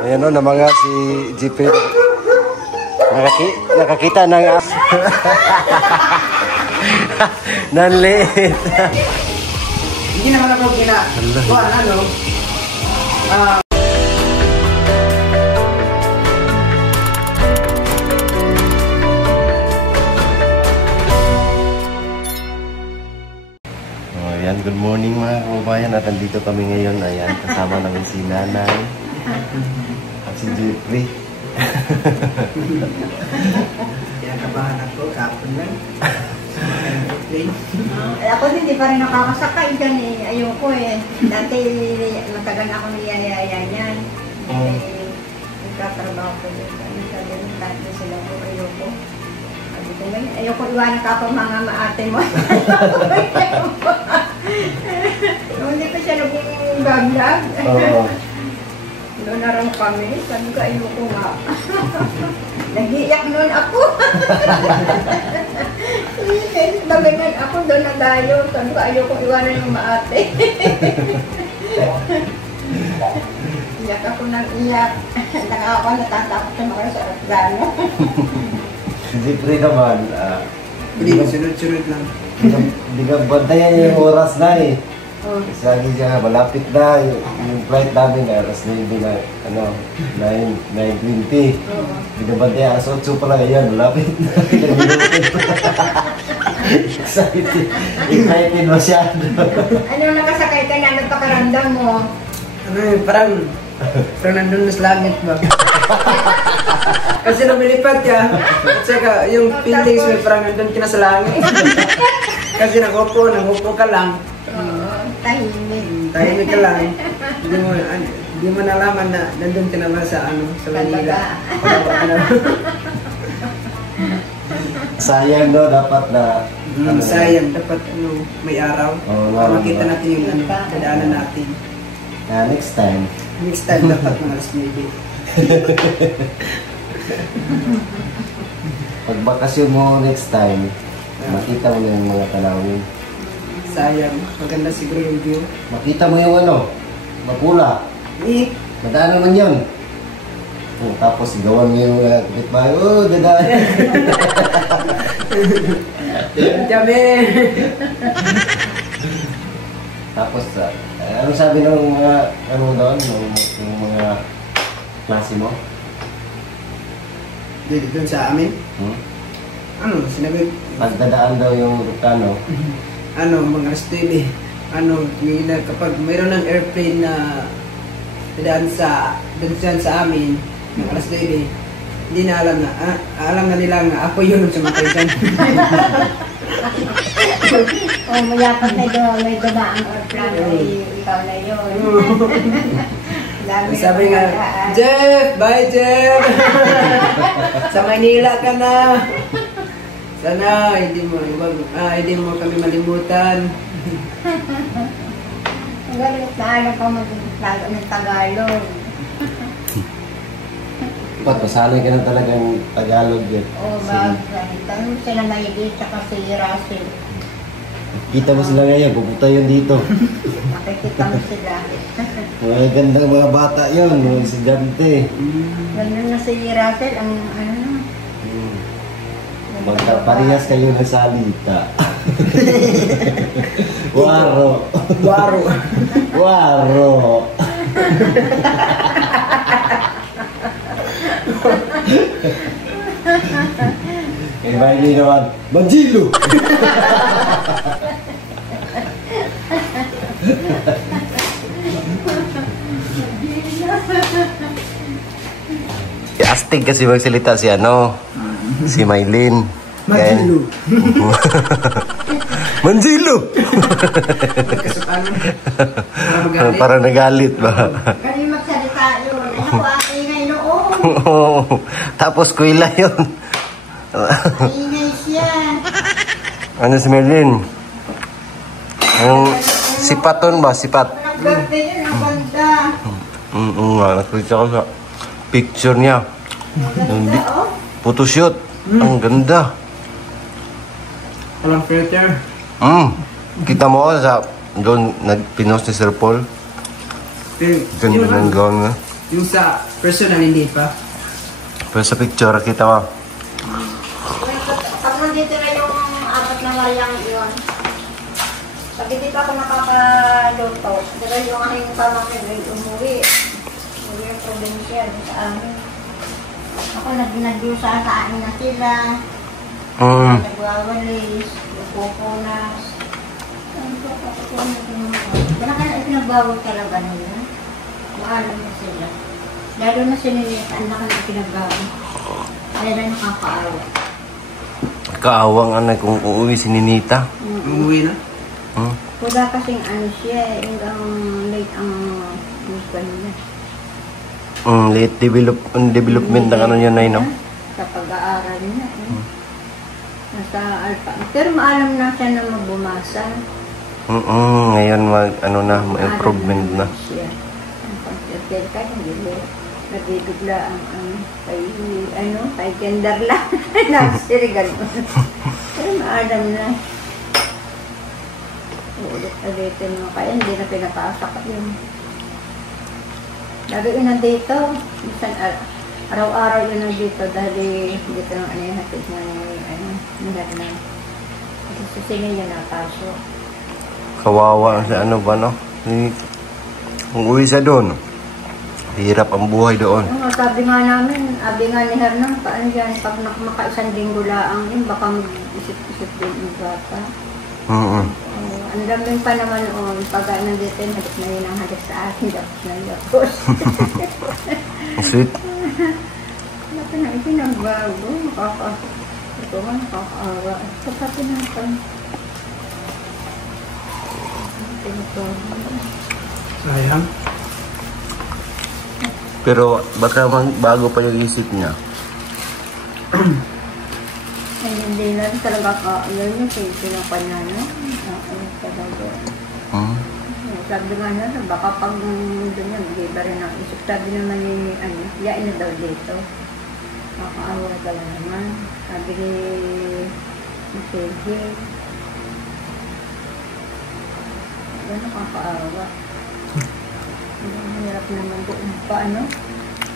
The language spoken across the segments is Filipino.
Ayan o, na mga si GP. Nakakita ng nanliit. Hindi naman ako ginagawa, ano? Ayan, good morning mga kababayan. At nandito kami ngayon. Ayan, kasama namin si Nanay at si Jeffrey. Kinakabahan ako, kapon lang. Ako hindi pa rin nakakasakay dyan eh. Ayoko eh. Dati matagal na akong niyayaya niyan. Nagkatrabaho ko dyan. Sabi mo, dati sila ko, ayoko. Sabi ko ngayon, ayoko iwanan ka pa mga maate mo. Hindi pa siya nag-gaglag. Doon na rin kami. Sabi ko, ayoko nga. Nag-iiyak noon ako. Bagangan ako doon na dayo. Sabi ko, ayoko iwanan yung maate. Iyak ako ng iyak. Ako natatakot sa mga sa aeroplano. Si Jeffrey naman, Hindi, sunod-sunod lang. hindi ka bantayan yung oras na eh. Kasi lagi siya, malapit na yung flight namin, alas 9 na, 9:20. Binabantay, alas 8 pa lang, ayan, malapit na. Excited masyado. Ano nakasakay ka na, nagpakaramdam mo? Ano yun, parang nandun na sa langit ba? Kasi lumilipad ka. At saka yung feelings mo parang nandun ka na sa langit. Kasi nagupo ka lang. Tahimik. Tahimik ka lang. Hindi mo nalaman na nandun ka naman sa sa Manila. Sayang no, dapat na... Sayang, dapat may araw. Makita natin yung dadaanan natin. Next time. Next time dapat mga alas 9. Pag bakasyon mo next time, makita mo na yung mga talawin. Sayang, maganda siguro yung view. Makita mo yung mapula. Madaan naman yun. Tapos gawan mo yung kapitbahay. Dadaan. Dami! Tapos, ano sabi ng mga, doon, yung mga klase mo? Doon sa amin? Sinabi? Pagdadaan daw yung Rukano. Mga style kapag mayroon ng airplane na dadaan dun sa amin, ng alas 9, hindi na alam na nila nga ako yun ang sumakay dyan. Mayapat na doon, may dumaang aeroplano, ikaw na yun. Sabi nga, Jeff! Bye, Jeff! Sa Manila ka na! Sana, hindi mo kami malimutan. Ang galing na alam pa mag-lalo ng Tagalog. Ba't masanay ka na talagang Tagalog yun? Oo, tanong sila Maylin tsaka si Russell. Kita mo sila ngayon, pupunta yun dito. Nakikita mo sila. Mga gandang mga bata yun, mga estudyante. Ganda na si Russell, ang Magkaparehas kayo na salita. Waro. Iba hindi naman, Manjilo! Astig kasi magsalita si si Maylin. Manjilo! Manjilo! Para nagalit ba? Kaya magsalita yun. Ako ang ingay noon. Tapos kuila yun. Ingay siya. Ano si Maylin? Sipaton ba? Sipat? Nag-birthday yun, ang ganda. Nakita ko sa picture niya. Ang ganda, oh. Photoshoot. Ang ganda. Walang filter. Kita mo sa doon nagpinost ni Sir Paul. Ganda ng gown na. Yung sa personal, hindi pa. Pero sa picture, kita mo. Pag nandito na yung apat na Mariang yun, pag hindi pa ako nakakaluto, dito yung aking pamangkin ay umuwi. Umuwi yung probinsya sa amin. Ako nagdusa sa amin na sila. Nagwawalis, nagpupunas. Kaya ka na pinagbawal talaga nila. Maalam na sila. Lalo na sinilita, ang laki na pinagbawal. Kaya na nakakaawa. Kaawang ano kung uuwi si Ninita. Umuwi na? Wala kasing ano siya, hanggang late ang gusto nila. Late development ng ano yun na no? Sa pag-aaral niya. Nasa alpha. Pero maalam na siya na magbumasa. Ngayon ano na, improvement na. Siya. Ang pag-hotel ka, hindi mo nabibigla ang kay gender lang. Nasirigal mo. Pero maalam na. Ulit-ulitin mo. Kaya hindi na pinapaasak yun. Lagi yun nandito. Minsan araw-araw yun nandito dahil dito ng ano yung hatid na nilat na. Kasi susingin yun na kaso. Kawawa sa ano ba no? Kung uwi sa doon, hirap ang buhay doon. Sabi nga namin, sabi nga ni Hernang, paano yan, pag maka-isang linggo laang yun, baka mag-isip-isip din yung bata. Ang daming pa naman pag nandito yun, halit na yun ang halit sa akin, tapos na yapos. Sweet. Bakit na ipinagbago, ito nga, nakakaawa. Kapati natin. Sayang. Pero baka bago pa yung isip niya. Ay, hindi na talaga ka-alay niya sa pinapanyana. Talaga. Sabi nga na, baka pag doon niya, hindi ba rin ang isip. Sabi naman yung yain na daw dito. Makaawa talaga naman. Sabi ni Sige. Ano nakakaawa? Hirap naman doon. Paano?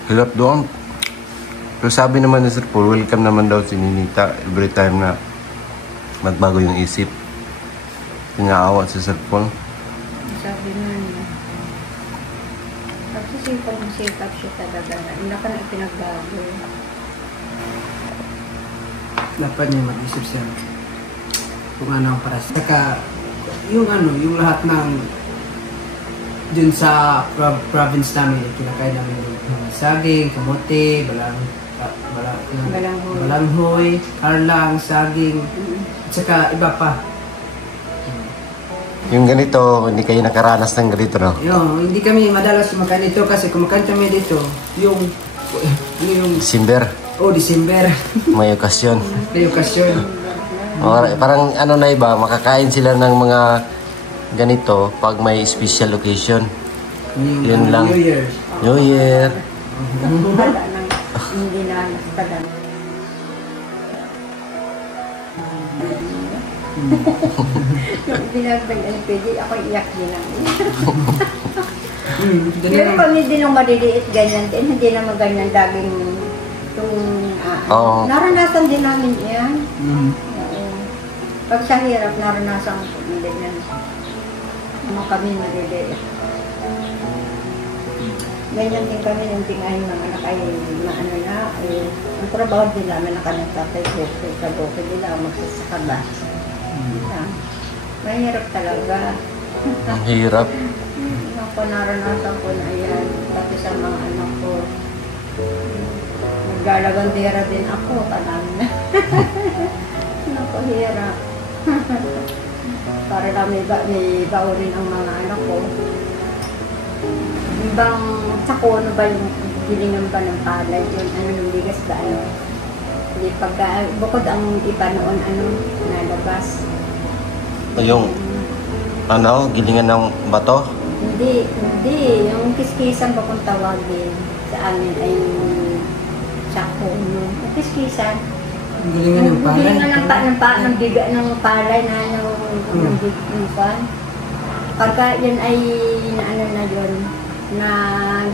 Hirap doon. Pero sabi naman ni Sir Paul, welcome naman daw si Ninita every time na magbago yung isip. Pinaawa si Sir Paul. Sabi nga niya. Nagsisipag siya talaga. Hindi ka na pinagbago. Dapat niya mag-isip siya kung ano ang para sa saka yung yung lahat ng dun sa province namin, kinakain namin yung saging, kamote, balanghoy, karlang, saging, at saka iba pa. Yung ganito, hindi kayo nakaranas ng ganito, no? Hindi kami madalas kumakain dito kasi kumakain kami dito yung December. December. May okasyon. May okasyon. Parang ano na iba, makakain sila ng mga ganito pag may special occasion. Yun lang. New Year. New Year. Hindi na nastagan. Yung binagdag LPG, ako iyak din lang. Pero kami din yung maliliit ganyan din, hindi naman ganyan laging naranasan din namin yan. Pag sa hirap, naranasan ko din yan. Kami maliliit. Ganyan din kami ng tingahin ng anak ay maano na. Ang trabaho din namin nakanagtatay sa bukid nila magsasakaba. Mahirap talaga. Ang hirap. Ako naranasan ko na yan. Pati sa mga anak ko. Naglalagandera din ako. Kanang ako hirap. Para lang may baorin ang mga anak ko. Ibang sako, ano ba yung gilingan ba ng palay yun? Ano ng bigas ba? Hindi pagka, bukod ang iba noon, nalabas. Yung, gilingan ng bato? Hindi. Yung kiskisan ba kung tawagin sa amin ay sako. Yung kiskisan. Gilingan ng palay? Gilingan ng biga ng palay na yung pan. Pagka yun ay naano na yun,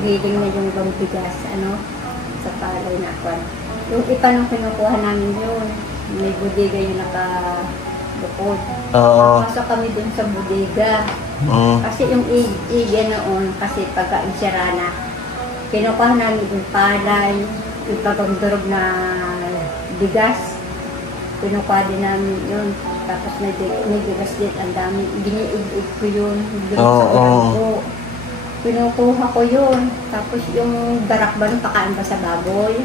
giling na yung bambigas, sa palay na kwan. Yung iba nung kinukuha namin yun, may bodega yung nakabukod. Oo. Pasok kami dun sa bodega. Kasi yung iga noon, kasi pagka-insira na, kinukuha namin yung palay, yung pagkagdurog na bigas. Kinukuha din namin yun. Tapos may bigas din, ang dami. Giniig-ig ko yun. Pinukuha ko yun. Tapos yung darakban, pakain ba sa baboy.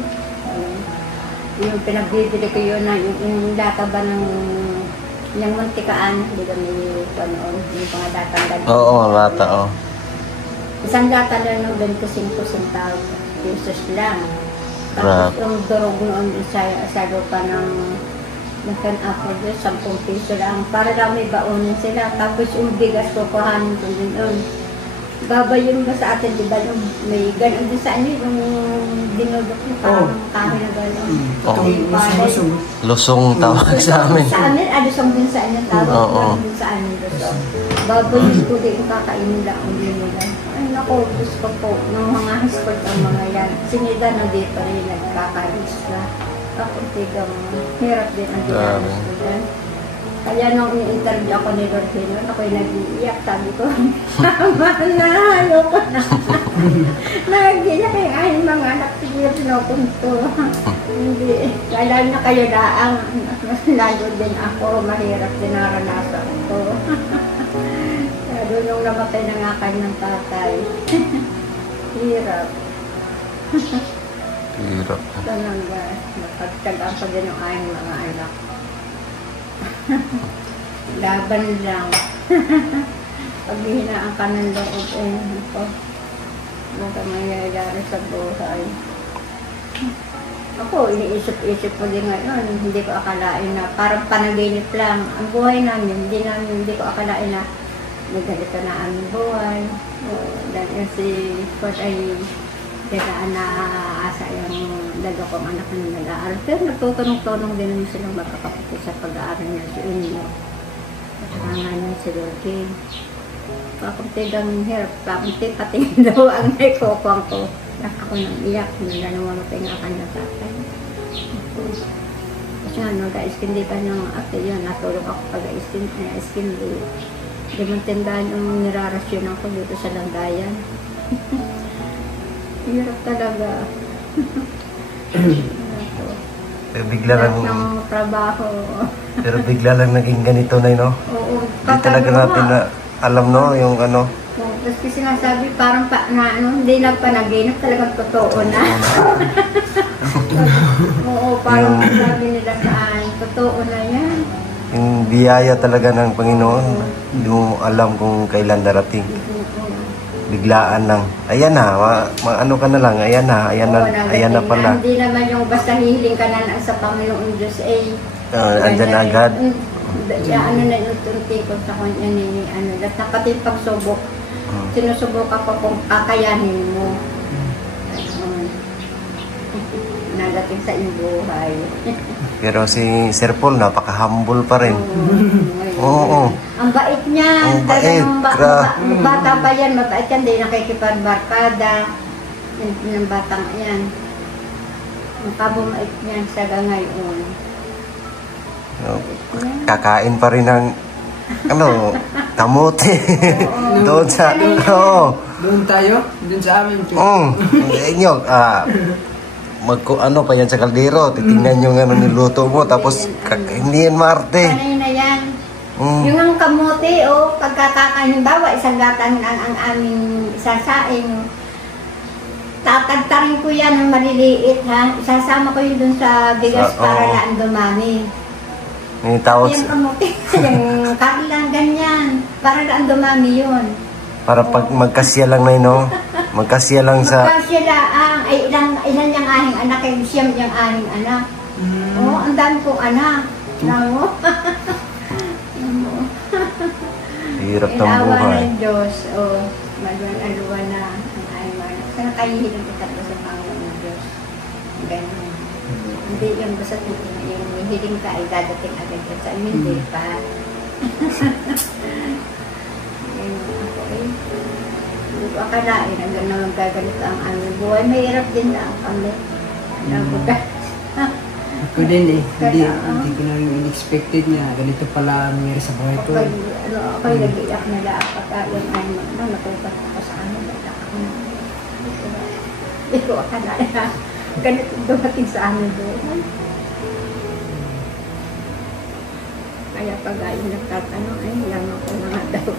Yung pinagbibili ko yun na yung lata ba ng yung mantikaan, hindi kami yung mga datang ganun. Oo, lata, oo. Isang lata lang ng 25 centavos pesos lang. Tapos yung durog noon sa lupa ng can-apple doon, 10 piso lang. Para lang may baunin sila. Tapos yung bigas kukuhanin ko din doon. Babayin ba sa atin, di ba? May gano'n din sa inyo, yung dinudok mo parang kahoy na gano'n. Lusong tawag sa amin. Sa amin, lusong din sa inyo tawag. Din sa amin lusong. Babayin ko din yung kakainin lang ang din nila. Ay naku, gusto ko po, ng mga hisport ang mga yan. Sinida na dito rin nagkakainis na. Ako tigang hirap din ang ginagawa ko dyan. Kaya nung in-interview ako ni Lord Henry, ako'y nag-iiyak. Sabi ko, mahal na, ayoko na. Nag-iiyak yung aking mga anak, siguro pinupunto. Hindi, lalo na kayo laang, mas lalo din ako, mahirap din naranasan ko. Lalo nung namatay na nga kanyang tatay. Hirap. Hirap. Ganun ba, napagtagaan pa din yung aking mga anak. Laban lang. Pag hinaan ka ng loob, ano mangyayari sa buhay. Ako, iniisip-isip ko din ngayon, hindi ko akalain na parang panaginip lang. Ang buhay namin, hindi ko akalain na nagalito na aming buhay. Dahil si Ford ay kailangan na asa yung daga kong anak na nag-aaral. Pero nagtutunong-tunong din naman silang magkakapatid sa pag-aaral niya si Unyo. At saka nga naman si Lorky. Pakuntigang hirap, pakunti-pating daw ang may kukwang ko. Ako nang iyak, nanawamatay nga kanya tatay. Kasi nga, nag-a-iskindi ka ng ate yun, natulog ako pag-a-iskindi. Limang tindahan yung nirarasyonan ko dito sa Landayan. Hirap talaga. Pero bigla lang ng trabaho. Pero bigla lang naging ganito na, no? Oo. Hindi talaga natin na alam, no, yung ano. Tapos kasi sinasabi parang hindi na panaginip, talagang totoo na. Oo, parang sabi nila saan, totoo na yan. Yung biyaya talaga ng Panginoon, hindi mo alam kung kailan darating. Biglaan lang. Ayan na, ano ka na lang, ayan na pala. Hindi naman yung basta hihiling ka na sa Panginoon Diyos andyan na agad. Ano na yung tuntikot sa kanya ni pati yung pagsubok. Sinusubukan pa kung kakayanin mo. Nadating sa iyong buhay. Pero si Sir Paul, napaka-humble pa rin. Oo. Ang bait niya. Ang bait. Bata pa yan, mabait yan. Hindi nakikipagbarkada. Yung batang yan. Ang kabumait niyan sa ngayon. Kakain pa rin ng kamote. Doon sa... Doon tayo? Doon sa amin. Inyo, ano pa yan sa kaldero, titingnan yung niluto mo, tapos hindi yan maarte. Kanina yan. Yung ang kamote, pagkakakain, bawa isang gatang ang aming isasaing. Tatagtarin ko yan ng maliliit, ha? Isasama ko yun dun sa bigas para laan dumami. Yung tawag yung kamote, yung karilang ganyan, para laan dumami yun. Para pag magkasya lang na yun, no? Magkasya lang sa... Magkasya lang, ay ilan yung ahing anak, ay siyam yung ahing anak. Ang dami kong anak. Namo. Hirap ng buhay. Ilawa na yung Diyos, maluwan na ang ahing anak. Kaya kahihilang kita ko sa Panginoon ng Diyos. Ganyan. Hindi yung basta yung hiling ka ay dadating agad yan sa amin, hindi pa. Hindi ko akalain hanggang na magaganito ang aming buhay. Mahirap din lang kami. Ako din eh. Hindi Kaya, ko na in-expected na ganito pala ang nangyari sa buhay ko. Ako'y nag-iyak na lahat pagka yung ay natupat ako sa amin. Hindi ko akalain na ganito dumating sa amin buhay. Kaya pag yung nagtatanong, ay lang ako na nga daw.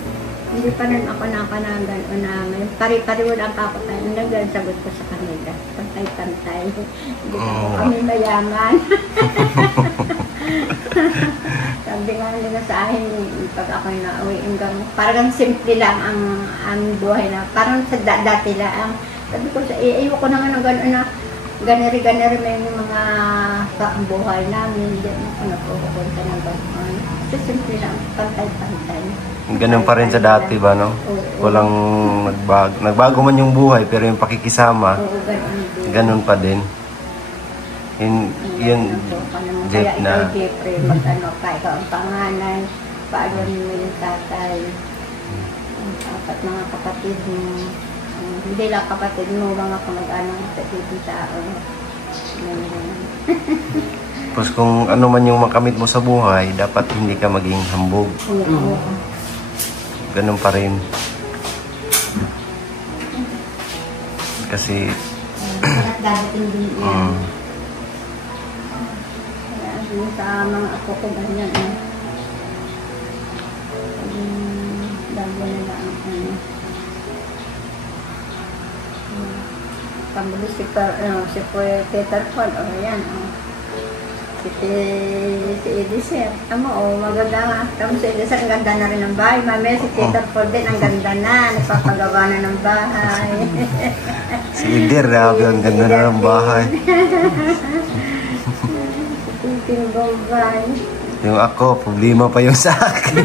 Hindi pa rin ako nakanagan o na ngayon. Pari-pari wala ang kakatayin. Nagdaan sagot ko sa kanila. Pantay-pantay. Hindi ko kami mayaman. Sabi nga nila sa akin, pag ako'y nauwi, parang simple lang ang aming buhay na. Parang sa dati lang. Sabi ko, iyo ko na nga ng gano'n na ganari-ganari may mga buhay namin. Hindi ako napupunta ng gano'n. Kasi simple lang, pantay-pantay. Ganun pa rin sa dati ba, no? Walang nagbago man yung buhay, pero yung pakikisama, ganun pa din. Yung Jeff na... Kaya ikaw, Jeffrey, pag ano ka, ikaw ang panganay, paano mo yung tatay, ang apat mga kapatid mo, hindi lang kapatid mo, mga kamag-anong sa ibang tao. Tapos kung ano man yung makamit mo sa buhay, dapat hindi ka maging hambog. Ganun pa rin. Kasi... Dadating din yan. Kaya sa mga apo ko ganyan eh. Dabo na lang ano. Pamuli si Peter Paul, yan. Si Edison. Tama maganda nga. Tama si Edison, ang ganda na rin ng bahay. Mamaya si Peter Paul din, ang ganda na. Nagpapagawa na ng bahay. Si Ider, grabe, ang ganda na ng bahay. Ting Bombay. Yung ako, problema pa yung sa akin.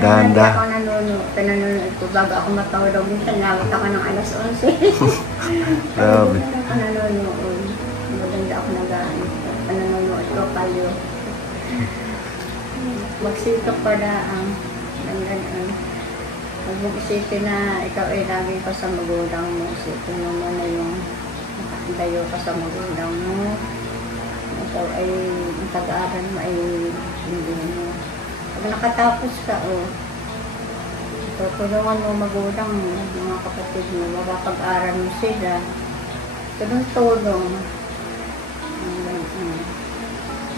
Danda. Ako nanonood ko bago ako matawag. Minsan nawit ako ng alas 11. Grabe. Ako nanonood. Maganda ako nanonood ko kayo. Magsitok pala ang gandaan. Pag mag-isipin na ikaw ay lagi ka sa magulang mo, isipin mo muna yung nakadayo ka sa magulang mo. Ikaw ay ang pag-aaral mo ay hindi mo. Pag nakatapos ka, tutulungan mo magulang mo, mga kapatid mo, magpapag-aral mo sila. Tulong.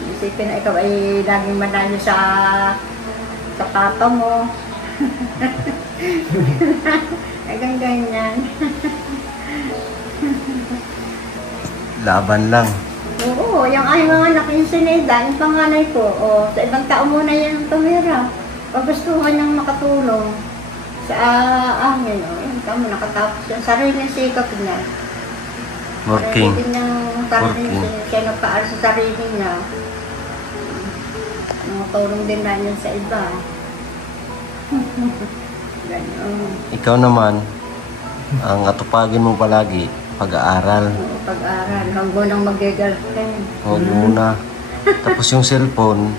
Isipin na ikaw ay laging malayo sa papa mo. Hanggang ganyan. Laban lang. Oo, yung ay mga anak yung sineda, yung panganay ko, sa ibang tao muna yan tumira. Pag gusto niyang makatulong sa amin, yun kamo nakatapos yung sariling sikap niya. Working. Sarili niyang siya nagpaal sa sarili niya. Tulong din na yun sa iba. Ganyan. Ikaw naman, ang atupagin mo palagi, pag-aaral. Pag-aaral, hanggang nang mag-girlfriend. Huwag muna. Tapos yung cellphone,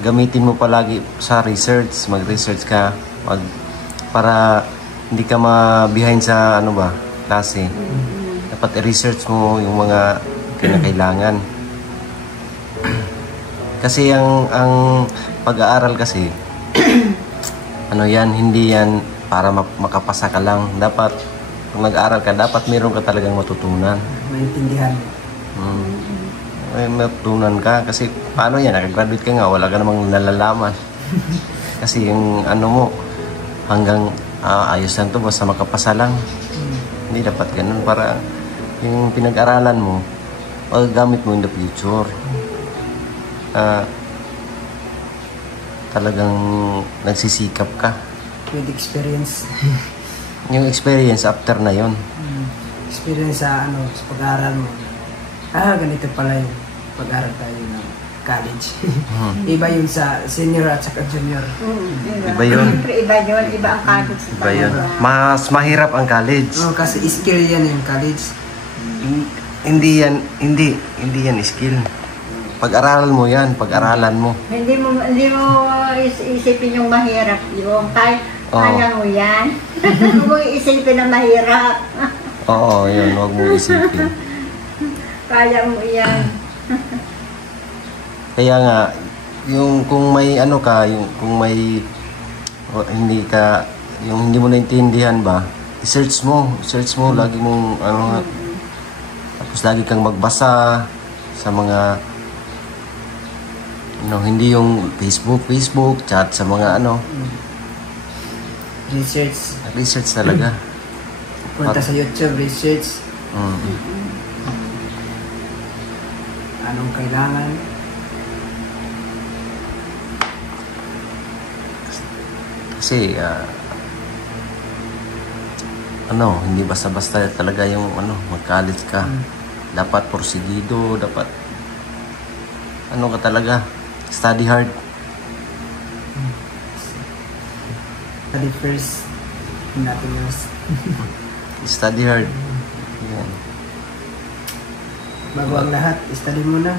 gamitin mo palagi sa research. Mag-research ka. Para hindi ka ma-behind sa klase. Dapat i-research mo yung mga kinakailangan. Kasi ang pag-aaral kasi, hindi yan para makapasa ka lang. Dapat, kung nag-aaral ka, dapat meron ka talagang matutunan. Maintindihan. May matutunan ka. Kasi paano yan? Nakagraduate ka nga, wala ka namang nalalaman. Kasi yung mo, hanggang ayos lang to, basta makapasa lang. Hindi dapat ganun para yung pinag-aralan mo, magagamit mo in the future. Talagang nagsisikap ka. With experience. Yung experience after na yon. Experience sa pag-aaral mo. Ganito pala yung pag-aaral tayo ng college. Iba yun sa senior at saka junior. Iba yun. Iba yun. Iba ang college. Iba yun. Mas mahirap ang college. Kasi skill yan yung college. Hindi yan skill. Pag-aralan mo yan, pag-aralan mo. Hindi mo isipin yung mahirap yung kaya mo yan. Huwag mo isipin na mahirap. Oo, yun, huwag mo isipin. Kaya mo yan. Kaya nga, yung kung may ano ka, yung kung may hindi ka, yung hindi mo naintindihan ba, search mo, lagi mong ano, tapos lagi kang magbasa sa mga hindi yung Facebook, chat sa mga research talaga. Punta sa YouTube, research. Anong kailangan? Kasi hindi basta-basta talaga yung mag-college ka. Dapat porsigido, dapat ka talaga, study hard. Study first, nothing else. Study hard. Yan. Bago ang lahat, study mo na.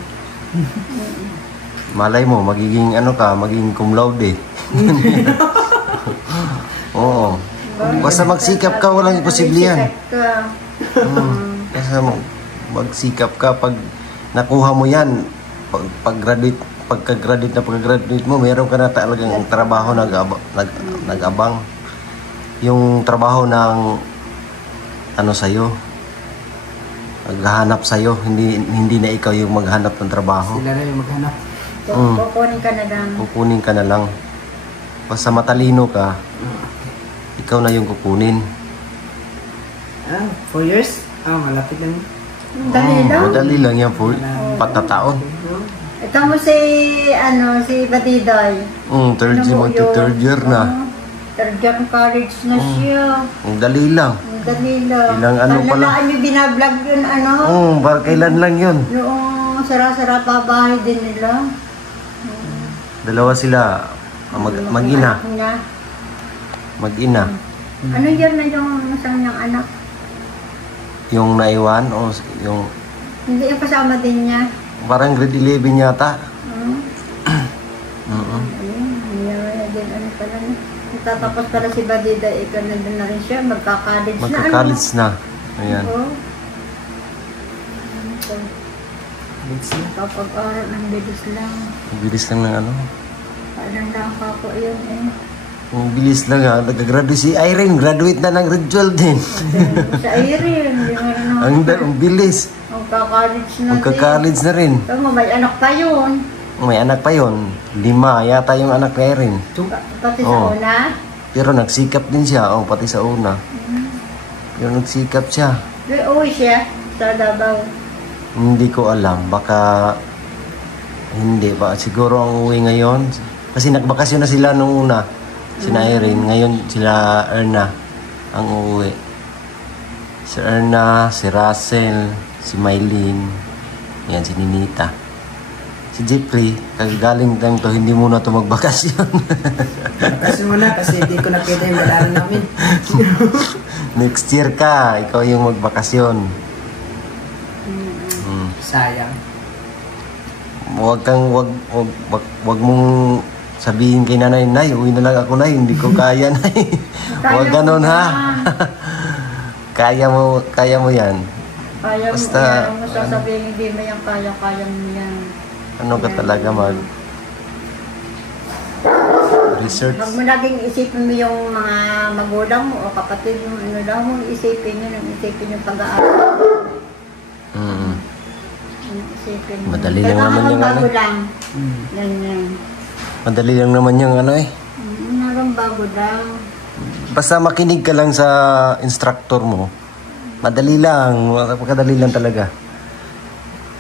Malay mo, magiging magiging cum laude. Oo. Basta magsikap ka, walang imposible yan. Basta magsikap ka, pag nakuha mo yan, pagka-graduate mo, meron ka na talagang trabaho nag-abang. Yung trabaho ng sa'yo, maghahanap sa'yo, hindi na ikaw yung maghanap ng trabaho. Sila na yung maghanap. Kukunin ka na lang. Basta matalino ka, ikaw na yung kukunin. 4 years? Malapit lang. Madali Madali lang. lang yan po. Patataon. Ito mo si Batidoy. Third year na. Third year college na siya. Ang dali lang. Ilang pa lang. Nalaan yung binablog yun, Kailan lang yun? Yung sara-sara pa bahay din nila. Dalawa sila. Mag-ina. Mag-ina. Ano yan na yung isang niyang anak? Yung naiwan o yung... Hindi yung kasama din niya. Parang grade 11 yata. Ayun, din pala niya. Tatapos pala si Badida, ikaw nandun na rin siya, magka-college na. Magka-college na. Ayan. Kapag-aral, ang bilis lang. Ang bilis lang ng Parang lang ako yun Ang bilis lang Nag-graduate si Irene. Graduate na ng grade 12 din. Sa Irene, Ang bilis. Magka-college na Magka-college na rin. Tama, may anak pa yun. May anak pa yun. 5 yata yung anak ni Irene. Pati sa una. Pero nagsikap din siya. Pati sa una. Pero nagsikap siya. Uwi siya sa Davao. Hindi ko alam. Baka hindi ba. Siguro ang uwi ngayon. Kasi nagbakasyon na sila nung una. Sina Irene. Ngayon sila Erna ang uuwi. Si Erna, si Russell, si Mylene. Yan, si Ninita. Si Jeffrey, kagagaling lang to, hindi muna to magbakasyon. Kasi muna, kasi hindi ko nakita yung balaran namin. Next year ka, ikaw yung magbakasyon. Sayang. Wag mong sabihin kay nanay, uwi na lang ako, nay, hindi ko kaya, nay. Wag ganun, ha? Kaya mo yan. Basta, mo sasabihin, hindi mo yan kaya mo yan. Ka talaga research. Huwag mo laging isipin mo yung mga magulang mo o kapatid mo, isipin yung pag-aaral. Isipin mo. Madali lang naman yung bago lang. Ganyan. Madali lang naman yung Bago lang. Basta makinig ka lang sa instructor mo. Madali lang. Napakadali lang talaga.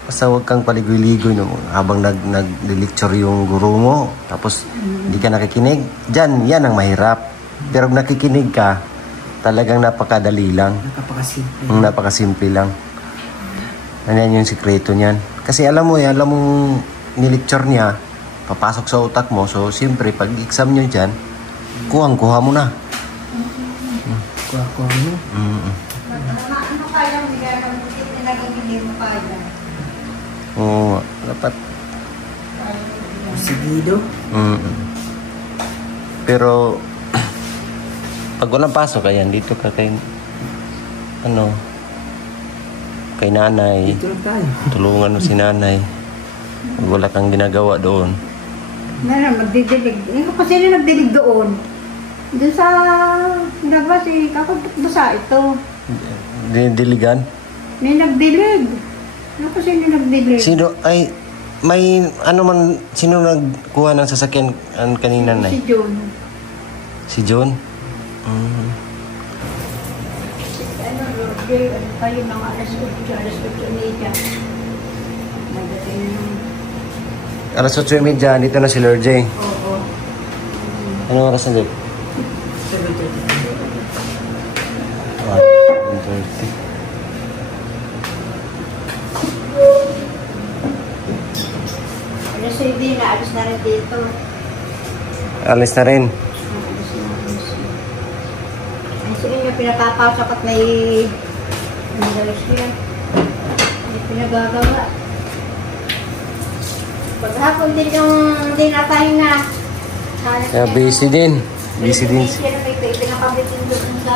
Basta huwag kang paligoy-ligoy habang nag-lecture yung guru mo. Tapos hindi ka nakikinig. Yan ang mahirap. Pero nakikinig ka, talagang napakadali lang. Napakasimple lang. Yan yung sikreto niyan. Kasi alam mo mong nilecture niya, papasok sa utak mo. So, siyempre, pag exam nyo dyan, kuha mo na. Kuha mo? Ano kaya mo naging hindi mo kaya? Oo, dapat Seguido. Pero pag walang pasok, ayan, dito ka kay kay nanay. Dito lang tayo. Tulungan mo si nanay. Pag wala kang ginagawa doon. Meron, magdidilig. Kasi na nagdilig doon. Doon sa labas basa ito. Diligan? May nagdilig. Kasi na nagdilig. Sino, ay, may, sino nagkuha ng sasakyan kanina na? Si John. Si John? Kayo ng alas 8:30. Nagdating yung... Alas 8:30, dito na si Lord J. Oo. Anong oras na, Jeff? 7:30. Alas 7 na, alis na rin dito. Alis na rin. Alis na. Ay, sige nyo, pinapapasok at may... Ang dalos yan. Hindi pinagagawa. Paghapon din yung hindi natahinga. Kaya busy din. Busy din. Pinakabitin doon sa...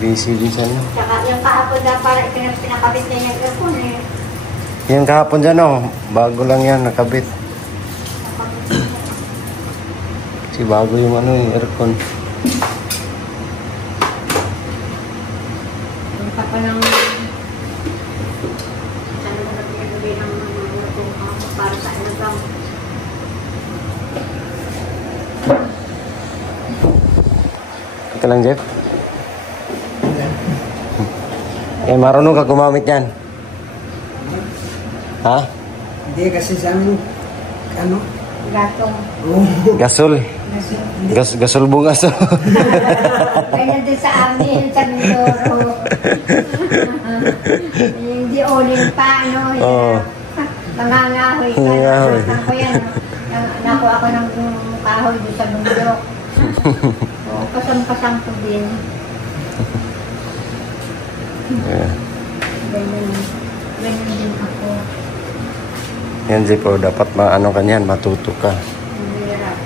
Busy din siya, no? Tsaka yung kahapon na para pinakabit niya yung aircon eh. Yan kahapon dyan, oh. Bago lang yan, nakabit. Kasi bago yung yung aircon. Yung pa ng... Saan mo na pinagawin ng aircon para sa aircon. Ika lang, Jeff. Eh, marunong ka gumamit yan. Ha? Hindi kasi sa amin, Gatong. Gasol. Gasol bungas. Ganyan din sa amin, sa Mindoro. Hindi uling pa, no? Oo. Nangangahoy ka. Nangangahoy. Ako yan. Nakuha ako ng kahoy doon sa bundok. Oo, kasang-kasang ko din. Yeah. Ganyan din ako. Yan, Jeff, oh, dapat maano ka niyan, matuto ka. Ang hirap.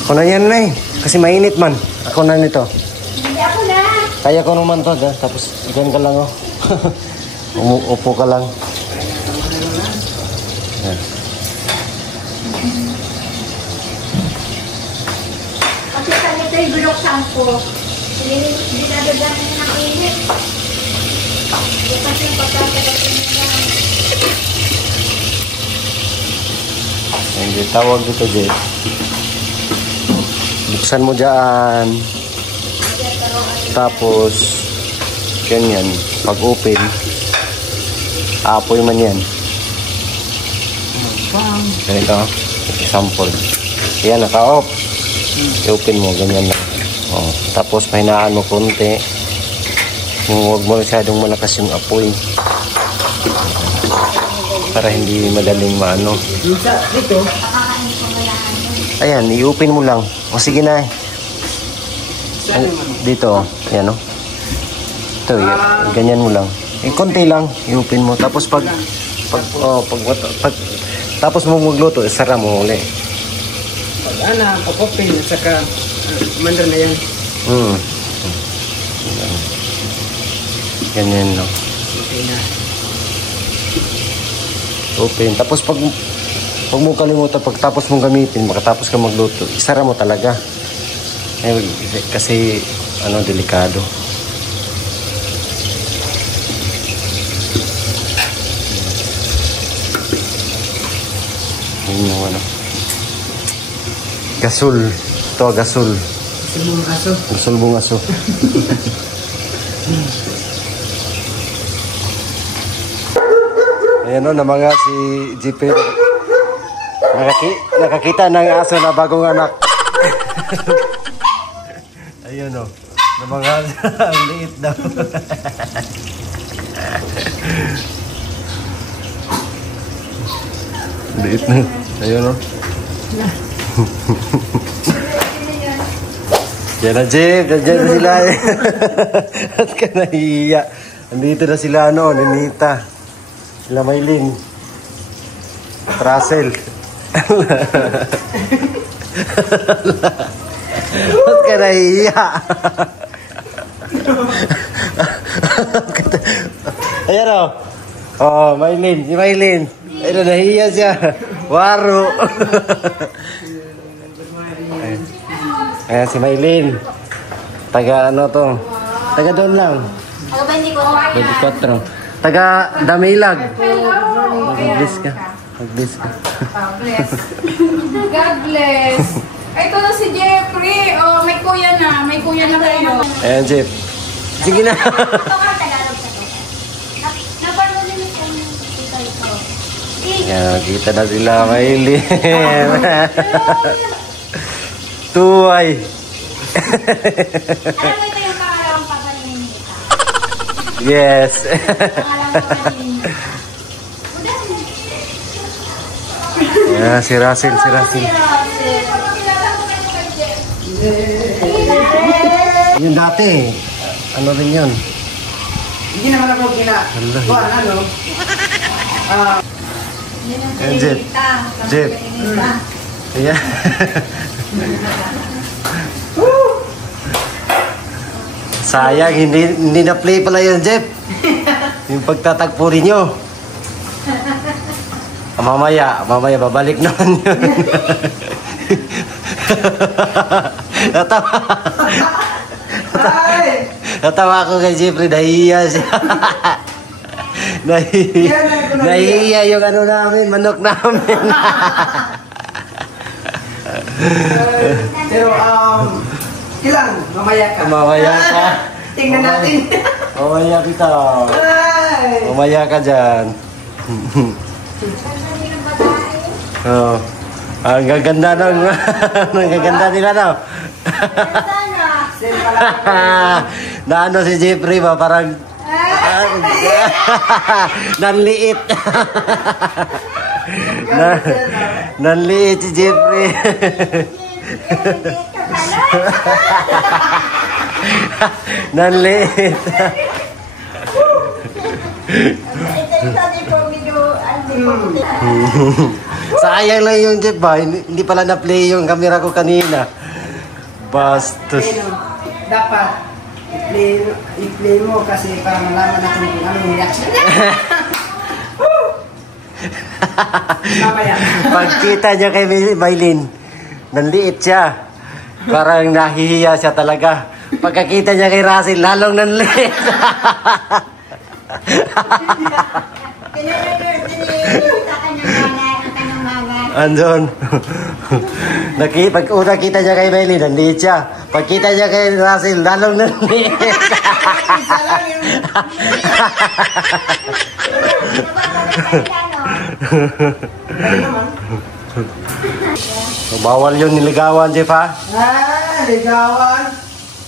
Ako na yan, Nay. Kasi mainit man. Ako na nito. Hindi ako na. Kaya ko naman to, ha? Tapos ikan ka lang, oh. Upo ka lang. Yan. Kasi sa nito yung binuksan ko. Dinadagan niya ng init. Bukas yung pagkakalatin niya. Hindi tawag dito, Jeff. Buksan mo dyan. Tapos, ganyan. Pag open, aapoy man yan. Ganito, example. Yan, naka-off. I-open mo, ganyan lang. Oh, tapos, pahinaan mo konti. Huwag mo masyadong malakas yung apoy. Para hindi madaling maano. Dito, Ayan, i-open mo lang. O sige na. Dito, yan o. Ito, ganyan mo lang. Konti lang, i-open mo. Tapos tapos mo magluto, isara mo uli. pag pag-open at saka mandar na yan. Ganyan lang. Okay na. Open. Tapos pag mo kalimutan, pagtapos mong gamitin, makatapos ka magluto, isara mo talaga. Kasi, delikado. Yun yung gasol. Ito, gasol. Sulbong aso. Gasol bungaso. Ayan o, na mga si GP. Nakakita ng aso na bagong anak. Ayun o. Na mga ang liit daw. Liit na. Ayun o. Yan na, Jeep. Nandiyan na sila. At ka nahiya. Andito na sila, Ninita. Sila Maylin. At Russell. At ka nahiya. Ayan o. Oh, Maylin. Si Maylin. Ayun, nahiya siya. Waro. Ayan si Maylin. Taga ano to? Taga doon lang. Taga 24. Taga Damilag. Mag-bless ka. Mag-bless ka. God bless. Ito na si Jeffrey. Oh, may kuya na. May kuya na kayo. Ayan, Jeff. Sige na. Ayan, kita na sila, Maylin. Tuway. Alam mo ito yung pangalawang pagaling nita. Yes. Pangalawang pagaling nita. Ayan, si Russell, si Russell. Yung dati, ano rin yun? Hindi naman ako Ayan, Jeff. Jeff. Ayan. Sayang, hindi na-play pala yun, Jeff. Yung pagtatagpo ninyo. Mamaya, babalik naman yun. Natawa ako kay Jeffrey, nahiya siya. Nahiya yung ano namin, manok namin. Pero, ilang? Mamaya ka. Mamaya ka. Tingnan natin. Mamaya kita. Ay! Mamaya ka dyan. Oh. Ang gaganda ng ang gaganda nila, no? Na ano si Jeffrey ba, parang nanliit. Nanliit si Jeffrey. Nanliit. Sayang lang yung Jeff ba, hindi pala na-play yung camera ko kanina. Bastos. Dapat i-play mo kasi para malaman natin kung anong reaction niya. Mamaya. Pagkita niya kay Maylin, nanliit siya. Parang nahihiya siya talaga. Pagkakita niya kay Russell, lalong nanliit. Andun. Pag una kita niya kay Maylin, nanliit siya. Pagkita niya kay Russell, lalong nanliit. Isa lang yun. So, bawal yun niligawan, Jeff, ha? Ligawan.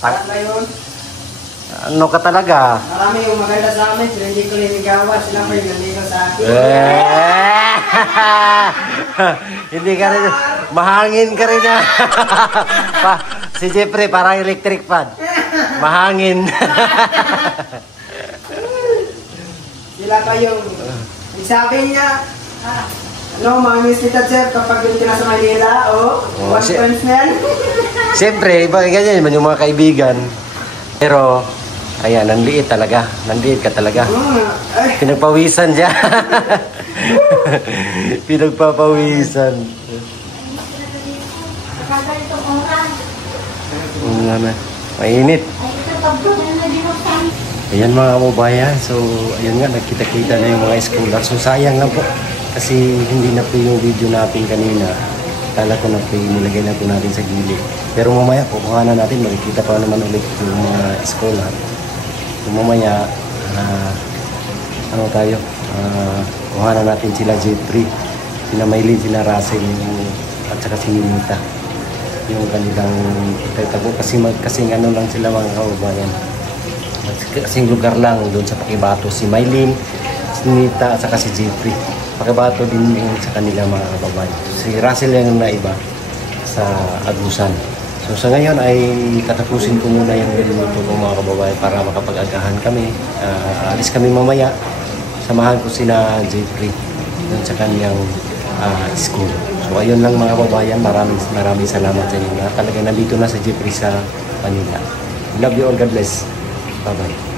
Ano yun? Ano ka talaga? Marami yung maganda sa amin, sila hindi ko niligawan, sila pa yung naligaw sa akin. Hindi ka rin, mahangin ka rin na. Si Jeffrey, parang electric fan. Mahangin. Sila pa yung, sabi niya, no, mga kita sir, kapag yung nasa Manila, one friends na yan. Siyempre, iba ganyan naman yung mga kaibigan. Pero, ayan, nanliit talaga. Nanliit ka talaga. Pinagpawisan siya. Pinagpapawisan. Mainit. Ayan mga kababayan. So, ayan nga, nagkita-kita na yung mga scholar. So, sayang lang po. Kasi hindi na po yung video natin kanina. Kala ko na po nilagay na po natin sa gilid. Pero mamaya po, kuha na natin. Makikita pa naman ulit yung mga scholar. So, mamaya, ano tayo? Kuha na natin sila Jeffrey. Sina Maylin, sina Russell, at saka si Ninita. Yung kanilang tago. Kasing ano lang sila mga kababayan. Kasing lugar lang doon sa Pakibato. Si Maylin, si Ninita, at saka si Jeffrey. Pakibato din yung sa kanila mga kababayan. Si Russell yung naiba sa Agusan. So sa ngayon ay katapusin ko muna yung niluluto ko mga kababayan para makapag-agahan kami. Alis kami mamaya. Samahan ko sina Jeffrey dun sa kanyang school. So ayun lang mga kababayan, maraming salamat sa inyo na talaga nandito na si Jeffrey sa Manila. Love you all, God bless. Bye-bye.